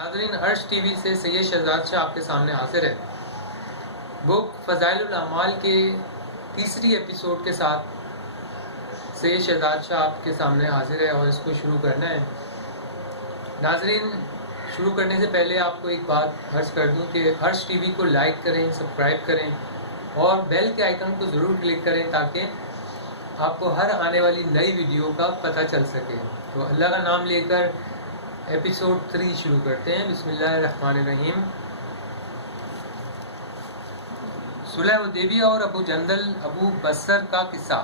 नाज़रीन, अर्श टीवी से सैयद शहजाद शाह आपके सामने हाजिर है। बुक फ़ज़ाइलुल अमाल के तीसरी एपिसोड के साथ सैयद शहजाद शाह आपके सामने हाजिर है और इसको शुरू करना है। नाज़रीन, शुरू करने से पहले आपको एक बात अर्ज़ कर दूं कि अर्श टीवी को लाइक करें, सब्सक्राइब करें और बेल के आइकन को ज़रूर क्लिक करें ताकि आपको हर आने वाली नई वीडियो का पता चल सके। तो अल्लाह का नाम लेकर एपिसोड 3 शुरू करते हैं। बिस्मिल्लाहिर्रहमानिर्रहीम। सुलह हुदैबिया और अबू जंदल अबू बसर का किस्सा।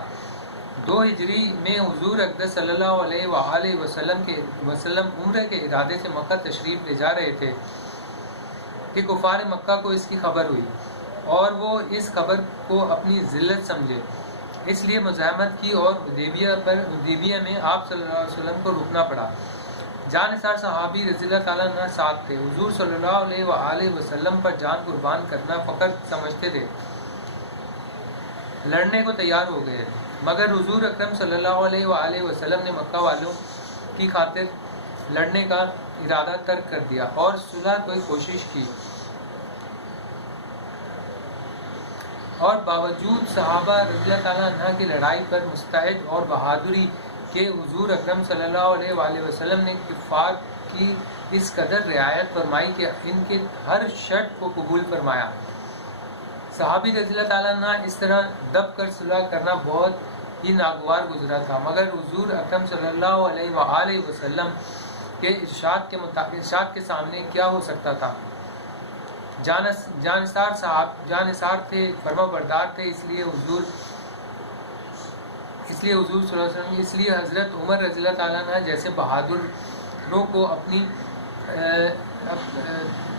2 हिजरी में हुजूर अक़दस सल्लल्लाहु अलैहि वसल्लम उम्र के इरादे से मक्का तशरीफ़ ले जा रहे थे कि कुफ़ार मक्का को इसकी खबर हुई और वो इस खबर को अपनी ज़िल्लत समझे, इसलिए मुज़ाहमत की और हुदैबिया में आप सल्लल्लाहु अलैहि वसल्लम को रुकना पड़ा। जानिसार सहाबी रज़ियल्लाहु ताला अन्हु साथ थे। हुजूर सल्लल्लाहु अलैहि वसल्लम पर जान कुर्बान करना फ़कत समझते थे, लड़ने को तैयार हो गए, मगर हुजूर अकरम सल्लल्लाहु अलैहि वसल्लम ने मक्का वालों की खातिर लड़ने का इरादा तर्क कर दिया और सुलह की कोशिश की। और बावजूद सहाबा रज़ियल्लाहु ताला अन्हु की लड़ाई पर मुस्तैद और बहादुरी के हुजूर अकरम सल्लल्लाहु अलैहि वसल्लम ने कुफ़ार की इस कदर रियायत फरमाई कि इनके हर शर्त को कबूल फरमाया। सहाबी रज़ियल्लाहु ताला अन्हु इस तरह दब कर सुलह करना बहुत ही नागवार गुजरा था, मगर हुजूर अकरम सल्लल्लाहु अलैहि वसल्लम के इरशाद के सामने क्या हो सकता था। जानिसार थे, फरमाबरदार थे, इसलिए हज़रत उमर रज़ियल्लाहु ताला अन्हु जैसे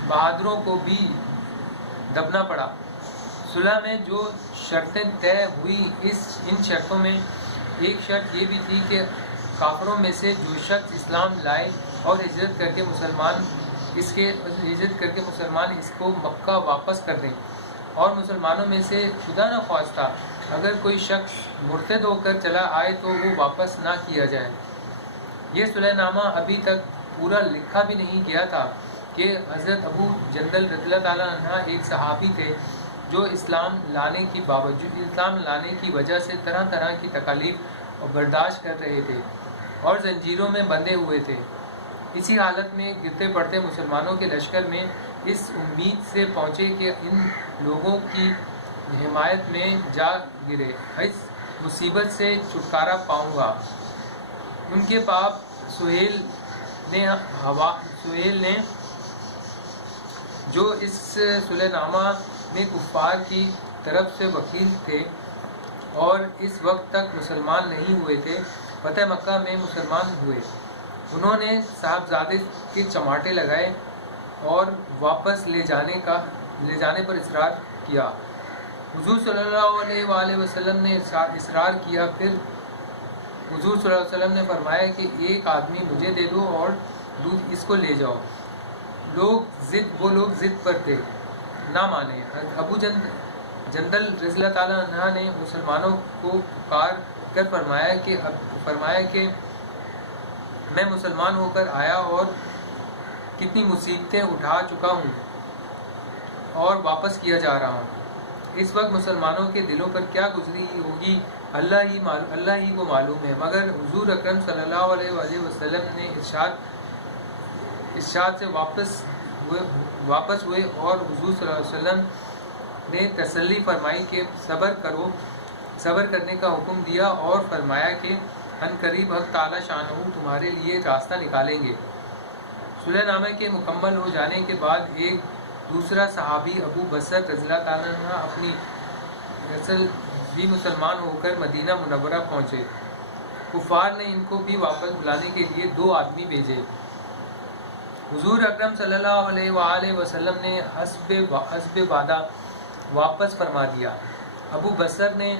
बहादुरों को भी दबना पड़ा। सुलह में जो शर्तें तय हुई, इन शर्तों में एक शर्त ये भी थी कि काफिरों में से जो शख्स इस्लाम लाए और हिजरत करके मुसलमान इसको मक्का वापस कर दें, और मुसलमानों में से खुदा न ख्वास्ता अगर कोई शख्स मुर्तद होकर चला आए तो वो वापस ना किया जाए। ये सुलहनामा अभी तक पूरा लिखा भी नहीं गया था कि हज़रत अबू जंदल रज़ियल्लाहु ताला अन्हु एक सहाबी थे जो इस्लाम लाने की वजह से तरह तरह की तकालीफ और बर्दाश्त कर रहे थे और जंजीरों में बंधे हुए थे। इसी हालत में गिरते पड़ते मुसलमानों के लश्कर में इस उम्मीद से पहुँचे कि इन लोगों की हिमायत में जा गिरे, इस मुसीबत से छुटकारा पाऊंगा। उनके बाप सुहेल ने जो इस सुलहनामा में कुफ़ार की तरफ से वकील थे और इस वक्त तक मुसलमान नहीं हुए थे, फतह मक्का में मुसलमान हुए। उन्होंने साहबजादे के चमाटे लगाए और वापस ले जाने पर इसरार किया। हुजूर सल्लल्लाहु अलैहि वसल्लम ने इसरार किया। फिर हुजूर सल्लल्लाहु अलैहि वसल्लम ने फरमाया कि एक आदमी मुझे दे दो और इसको ले जाओ। वो लोग जिद पर थे, ना माने। अबू जंदल रज़ियल्लाहु ताला अन्हु ने मुसलमानों को पुकार कर फरमाया कि मैं मुसलमान होकर आया और कितनी मुसीबतें उठा चुका हूँ और वापस किया जा रहा हूँ। इस वक्त मुसलमानों के दिलों पर क्या गुजरी होगी अल्लाह ही को मालूम है, मगर हुजूर अकरम सल्लल्लाहु अलैहि वसल्लम ने इरशाद से वापस हुए और हुजूर सल्लल्लाहु अलैहि वसल्लम ने तसल्ली फरमाई कि सब्र करने का हुक्म दिया और फरमाया कि अनकरीब हक़ ताला शानहू तुम्हारे लिए रास्ता निकालेंगे। सुलहनामे के मुकम्मल हो जाने के बाद एक दूसरा सहाबी अबू बसर रज़ियल्लाहु ताला अन्हु अपनी नस्ल भी मुसलमान होकर मदीना मुनव्वरा पहुँचे। कुफ़ार ने इनको भी वापस बुलाने के लिए 2 आदमी भेजे। हुजूर अकरम सल्लल्लाहु अलैहि वसल्लम ने हस्ब वादा वापस फरमा दिया। अबू बसर ने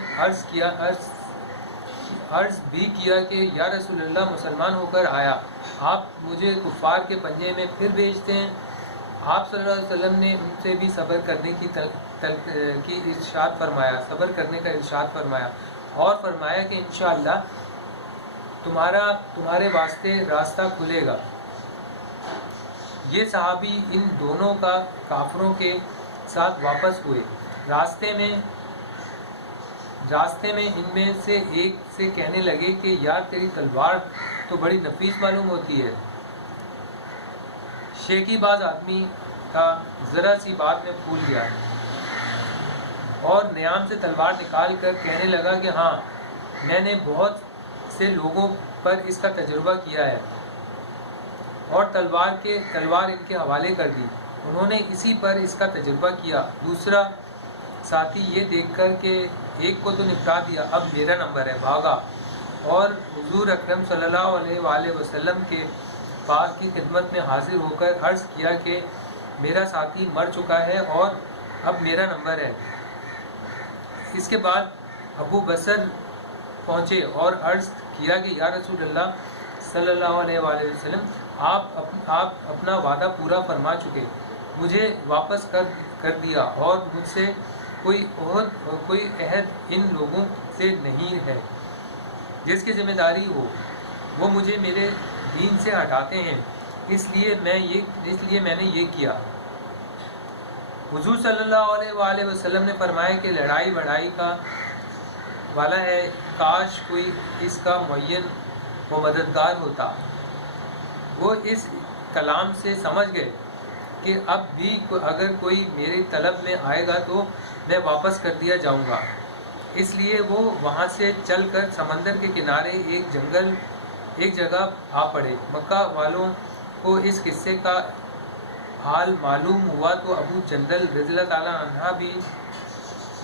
अर्ज़ भी किया कि या रसूलल्लाह, मुसलमान होकर आया, आप मुझे कुफ़ार के पंजे में फिर भेजते हैं। आप सल्लल्लाहु अलैहि वसल्लम ने उनसे भी सब्र करने का इरशाद फरमाया और फरमाया कि इंशाअल्लाह तुम्हारे वास्ते रास्ता खुलेगा। یہ صحابی ان دونوں کا کافروں کے ساتھ واپس ہوئے۔ راستے میں ان میں سے ایک سے کہنے لگے کہ یار تیری تلوار تو بڑی نفیس معلوم ہوتی ہے۔ شیخی باز آدمی تھا، ذرا سی بات میں پھول گیا اور نیام سے تلوار نکال کر کہنے لگا کہ ہاں، میں نے بہت سے لوگوں پر اس کا تجربہ کیا ہے اور تلوار ان کے حوالے کر دی، انہوں نے اسی پر اس کا تجربہ کیا۔ دوسرا ساتھی یہ دیکھ کر کہ ایک کو تو نپٹا دیا، اب میرا نمبر ہے، بھاگا اور حضور اکرم صلی اللہ علیہ وآلہ وسلم کے پاس کی خدمت میں حاضر ہو کر عرض کیا کہ میرا ساتھی مر چکا ہے اور اب میرا نمبر ہے۔ اس کے بعد ابو بصر پہنچے اور عرض کیا کہ یا رسول اللہ صلی اللہ علیہ وآلہ وسلم، آپ اپنا وعدہ پورا فرما چکے، مجھے واپس کر دیا اور مجھ سے کوئی عہد ان لوگوں سے نہیں ہے جس کی ذمہ داری ہو، وہ مجھے میرے دین سے ہٹاتے ہیں، اس لیے میں نے یہ کیا۔ حضور صلی اللہ علیہ وآلہ وسلم نے فرمایا کہ لڑائی بڑائی کا والا ہے، کاش کوئی اس کا معین و مددگار ہوتا۔ وہ اس کلام سے سمجھ گئے کہ اب بھی اگر کوئی میری طلب میں آئے گا تو میں واپس کر دیا جاؤں گا، اس لیے وہ وہاں سے چل کر سمندر کے کنارے ایک جگہ آ پڑے۔ مکہ والوں کو اس قصے کا حال معلوم ہوا تو ابو جندل رضی اللہ تعالیٰ عنہ بھی،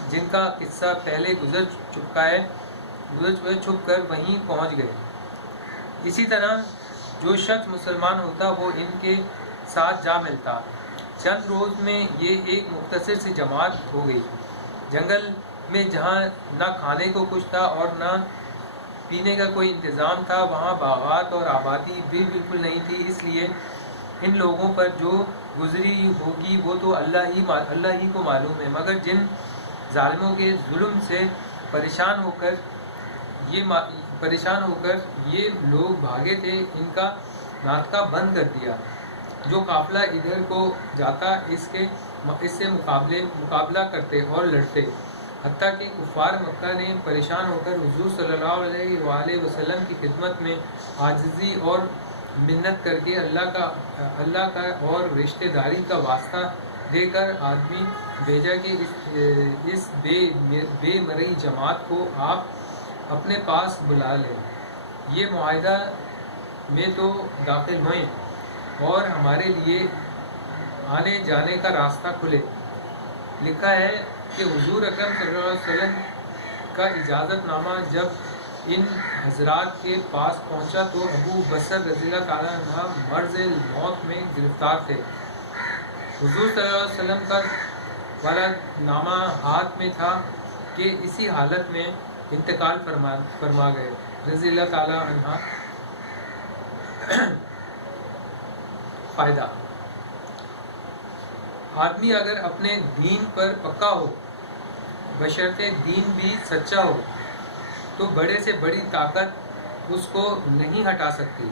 جن کا قصہ پہلے گزر چکا ہے، چھپ کر وہیں پہنچ گئے۔ اسی طرح جو شخص مسلمان ہوتا وہ ان کے ساتھ جا ملتا۔ چند روز میں یہ ایک مختصر سی جماعت ہو گئی۔ جنگل میں جہاں نہ کھانے کو کچھ تھا اور نہ پینے کا کوئی انتظام تھا، وہاں باغات اور آبادی بھی بالکل نہیں تھی، اس لیے ان لوگوں پر جو گزری ہوگی وہ تو اللہ ہی کو معلوم ہے، مگر جن ظالموں کے ظلم سے پریشان ہو کر یہ لوگ بھاگے تھے، ان کا ناطقہ بند کر دیا۔ جو قافلہ ادھر کو جاتا اس سے مقابلہ کرتے اور لڑتے، حتیٰ کہ کفار مکہ نے پریشان ہو کر حضور صلی اللہ علیہ وآلہ وسلم کی خدمت میں عاجزی اور منت کر کے اللہ کا اور رشتہ داری کا واسطہ دے کر آدمی بھیجا کہ اس بے مرئی جماعت کو آپ اپنے پاس بلا لیں، یہ معاہدہ میں تو داخل ہوئیں اور ہمارے لیے آنے جانے کا راستہ کھلے۔ لکھا ہے کہ حضور اکرم صلی اللہ علیہ وسلم کا اجازت نامہ جب ان حضرات کے پاس پہنچا تو ابو بصر رضی اللہ تعالیٰ عنہ مرض موت میں گرفتار تھے۔ حضور صلی اللہ علیہ وسلم کا والا نامہ ہاتھ میں تھا کہ اسی حالت میں انتقال فرما گئے رضی اللہ تعالیٰ عنہ۔ فائدہ: آدمی اگر اپنے دین پر پکا ہو، بشرطِ دین بھی سچا ہو، تو بڑے سے بڑی طاقت اس کو نہیں ہٹا سکتی،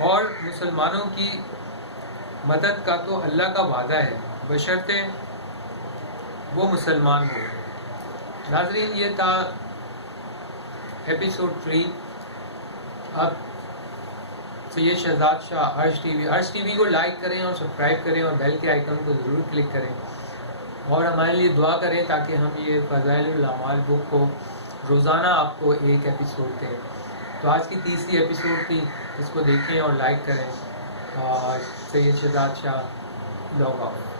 اور مسلمانوں کی مدد کا تو اللہ کا وعدہ ہے، بشرطِ وہ مسلمان ہو۔ ناظرین، یہ تھا ایپیسوڈ 3۔ اب سید شہزاد شاہ عرش ٹی وی کو لائک کریں اور سبسکرائب کریں اور بیل کے آئیکن کو ضرور کلک کریں، اور ہمارے لیے دعا کریں تاکہ ہم یہ فضائل الاعمال بک کو روزانہ آپ کو ایک ایپیسوڈ دیں۔ تو آج کی تیسری ایپیسوڈ تھی، اس کو دیکھیں اور لائک کریں۔ اور سید شہزاد شاہ لاگ آف۔